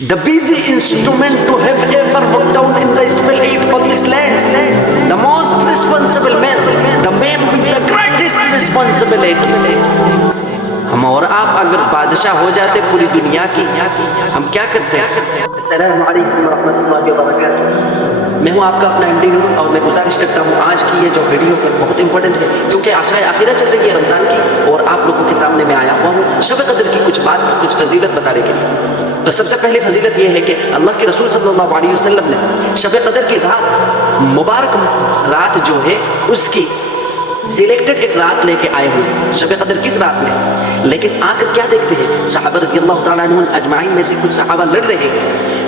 The busy instrument to have ever walked down in the spell eight on this land. The most responsible man, the man with the greatest responsibility. ہم اور آپ اگر بادشاہ ہو جاتے پوری دنیا کی، ہم کیا کرتے ہیں؟ السلام علیکم ورحمۃ اللہ وبرکاتہ۔ میں ہوں آپ کا اپنا ایم ڈی نور، اور میں گزارش کرتا ہوں آج کی یہ جو ویڈیو ہے بہت امپورٹنٹ ہے، کیونکہ عشرہ اخیرہ چل رہی ہے رمضان کی، اور آپ لوگوں کے سامنے میں آیا ہوا ہوں شب قدر کی کچھ بات، کچھ فضیلت بتانے کے لیے۔ تو سب سے پہلی فضیلت یہ ہے کہ اللہ کے رسول صلی اللہ علیہ وسلم نے شب قدر کی رات، مبارک رات جو ہے اس کی سلیکٹڈ ایک رات لے کے آئے ہوئے تھے۔ شب قدر کس رات میں؟ لیکن آ کر کیا دیکھتے ہیں؟ صحابہ رضی اللہ تعالیٰ عنہ اجمعین میں سے کچھ صحابہ لڑ رہے ہیں،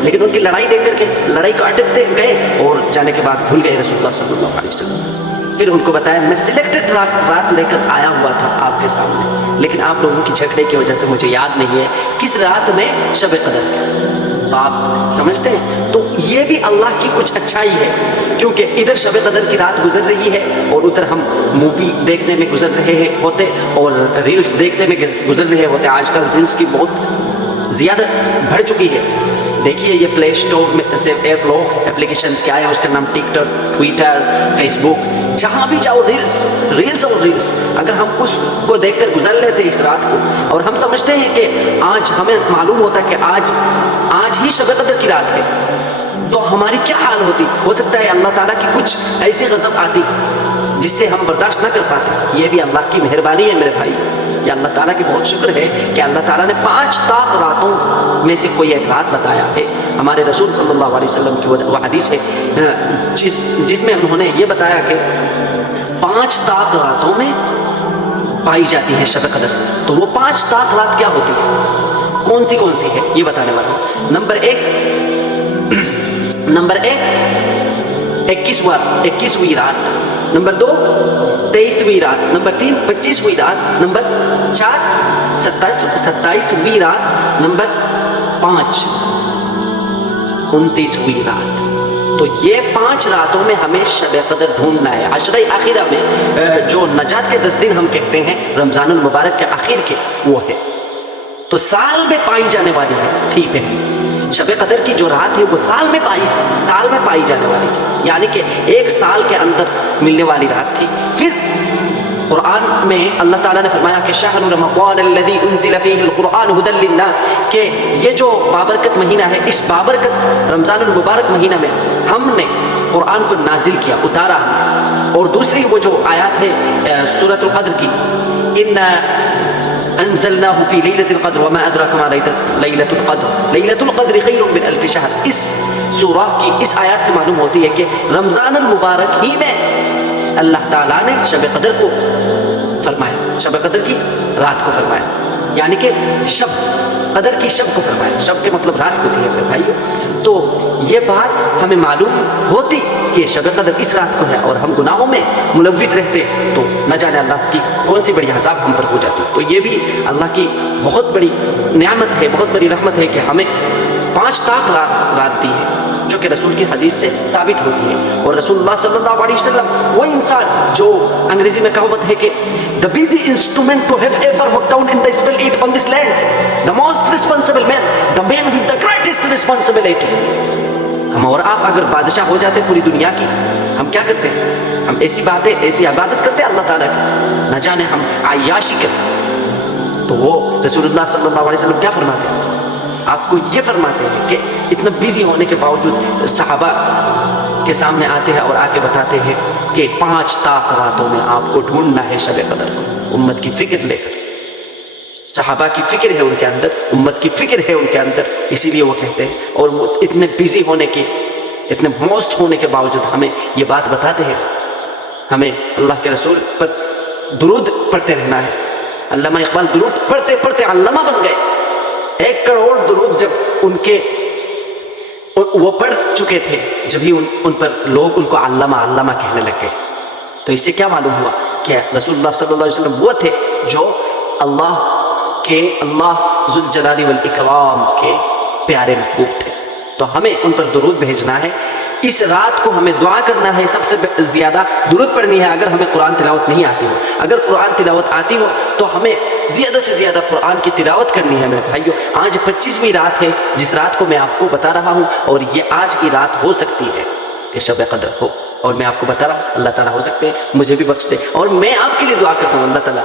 لیکن ان کی لڑائی دیکھ کر کے لڑائی کو اٹکتے گئے اور جانے کے بعد بھول گئے رسول اللہ صلی اللہ علیہ وسلم۔ پھر ان کو بتایا میں سلیکٹڈ رات لے کر آیا ہوا تھا آپ کے سامنے، لیکن آپ لوگوں کی جھگڑے کی وجہ سے مجھے یاد نہیں ہے کس رات میں شب قدر ہے۔ تو آپ سمجھتے ہیں، تو یہ بھی اللہ کی کچھ اچھائی ہے، کیونکہ ادھر شب قدر کی رات گزر رہی ہے اور ادھر ہم مووی دیکھنے میں گزر رہے ہوتے اور ریلز دیکھنے میں گزر رہے ہوتے۔ آج کل ریلز کی بہت زیادہ بڑھ چکی ہے۔ دیکھیے یہ پلے اسٹور میں سے ایپ لو، اپلیکیشن کیا ہے، اس کا نام ٹک ٹاک، ٹویٹر، فیس بک، جہاں بھی جاؤ ریلز اور ریلز۔ اگر ہم اس کو دیکھ کر گزر لیتے اس رات کو، اور ہم سمجھتے ہیں کہ آج ہمیں معلوم ہوتا کہ آج ہی شب قدر کی رات ہے، تو ہماری کیا حال ہوتی؟ ہو سکتا ہے اللہ تعالیٰ کی کچھ ایسی غضب آتی جس سے ہم برداشت نہ کر پاتے۔ یہ بھی اللہ کی مہربانی ہے میرے بھائی، یہ اللہ تعالیٰ کی بہت شکر ہے کہ اللہ تعالیٰ نے 5 طاق راتوں میں سے کوئی ایک رات بتایا ہے۔ ہمارے رسول صلی اللہ علیہ وسلم کی وہ حدیث ہے جس میں انہوں نے یہ بتایا کہ 5 طاق راتوں میں پائی جاتی ہے شب قدر۔ تو وہ 5 طاق رات کیا ہوتی ہے، کون سی ہے، یہ بتانے والا ہوں۔ نمبر ایک 21ویں رات، نمبر 2 23ویں رات، نمبر 3 25ویں رات، نمبر 4 27ویں رات، نمبر 5 29ویں رات۔ تو یہ 5 راتوں میں ہمیں شب قدر ڈھونڈنا ہے۔ عشرہ اخیرہ میں جو نجات کے 10 دن ہم کہتے ہیں رمضان المبارک کے آخر کے، وہ ہے تو سال میں پائی جانے والی ہے تھی پہلی۔ شب قدر کی جو رات ہے وہ سال میں پائی جانے والی تھی، یعنی کہ 1 سال کے اندر ملنے والی رات تھی۔ پھر قرآن میں اللہ تعالیٰ نے فرمایا کہ شہر رمضان الذی انزل فیہ القرآن ھدی للناس، کہ یہ جو بابرکت مہینہ ہے، اس بابرکت رمضان المبارک مہینہ میں ہم نے قرآن کو نازل کیا، اتارا ہم۔ اور دوسری وہ جو آیات ہے سورۃ القدر کی، انزلناه في ليلة القدر وما أدراك ما ليلة القدر ليلة القدر خير من 1000 شهر۔ اس سورہ کی اس آیات سے معلوم ہوتی ہے کہ رمضان المبارک ہی میں اللہ تعالیٰ نے شب قدر کو فرمایا، شب قدر کی رات کو فرمایا، یعنی کہ شب قدر کی شب کو فرمایا۔ شب کے مطلب رات ہوتی ہے میرے بھائیو۔ تو یہ بات ہمیں معلوم ہوتی کہ شب قدر اس رات کو ہے، اور ہم گناہوں میں ملوث رہتے تو نہ جانے اللہ کی کون سی بڑی عذاب ہم پر ہو جاتی۔ تو یہ بھی اللہ کی بہت بڑی نعمت ہے، بہت بڑی رحمت ہے کہ ہمیں 5 طاق رات دی ہے، جو کہ رسول کی حدیث سے ثابت ہوتی ہے۔ اور رسول اللہ صلی اللہ علیہ وسلم وہ انسان جو انگریزی میں کہاوت ہے کہ the busy instrument to have ever walked down in the spell eight on this land, the most responsible man, the man with the greatest responsibility۔ ہم اور آپ اگر بادشاہ ہو جاتے پوری دنیا کی، ہم کیا کرتے ہیں؟ ہم ایسی باتیں، ایسی عبادت کرتے اللہ تعالیٰ کی، نہ جانے ہم عیاشی کرتے۔ تو وہ رسول اللہ صلی اللہ علیہ وسلم کیا فرماتے ہیں؟ آپ کو یہ فرماتے ہیں کہ اتنا بیزی ہونے کے باوجود صحابہ کے سامنے آتے ہیں اور آ کے بتاتے ہیں کہ 5 طاق راتوں میں آپ کو ڈھونڈنا ہے شب قدر کو، امت کی فکر لے کر۔ صحابہ کی فکر ہے ان کے اندر، امت کی فکر ہے ان کے اندر، اسی لیے وہ کہتے ہیں، اور وہ اتنے بیزی ہونے کے، اتنے موسٹ ہونے کے باوجود ہمیں یہ بات بتاتے ہیں۔ ہمیں اللہ کے رسول پر درود پڑھتے رہنا ہے۔ علامہ اقبال درود پڑھتے پڑھتے علامہ بن گئے۔ 1 کروڑ درود جب ان کے وہ پڑھ چکے تھے، جب ہی ان پر لوگ ان کو علامہ کہنے لگ گئے۔ تو اس سے کیا معلوم ہوا کہ رسول اللہ صلی اللہ علیہ وسلم وہ تھے جو اللہ ذوالجلال والاکرام کے پیارے محبوب تھے۔ تو ہمیں ان پر درود بھیجنا ہے. اس رات کو ہمیں دعا کرنا ہے, سب سے زیادہ درود پڑھنی ہے. اگر ہمیں قرآن تلاوت نہیں آتی ہو, اگر قرآن تلاوت آتی ہو تو ہمیں زیادہ سے زیادہ قرآن کی تلاوت کرنی ہے. میرے بھائیو, آج 25ویں رات ہے جس رات کو میں آپ کو بتا رہا ہوں, اور یہ آج کی رات ہو سکتی ہے کہ شب قدر ہو, اور میں آپ کو بتا رہا ہوں اللہ تعالیٰ ہو سکتے ہیں مجھے بھی بخش دے. اور میں آپ کے لیے دعا کرتا ہوں, اللہ تعالیٰ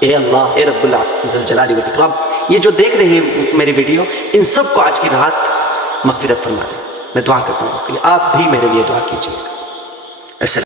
اے اللہ, اے رب الجلال والاکرام, یہ جو دیکھ رہے ہیں میری ویڈیو, ان سب کو آج کی رات مغفرت فرما دے. میں دعا کرتا ہوں کہ آپ بھی میرے لیے دعا کیجیے. السلام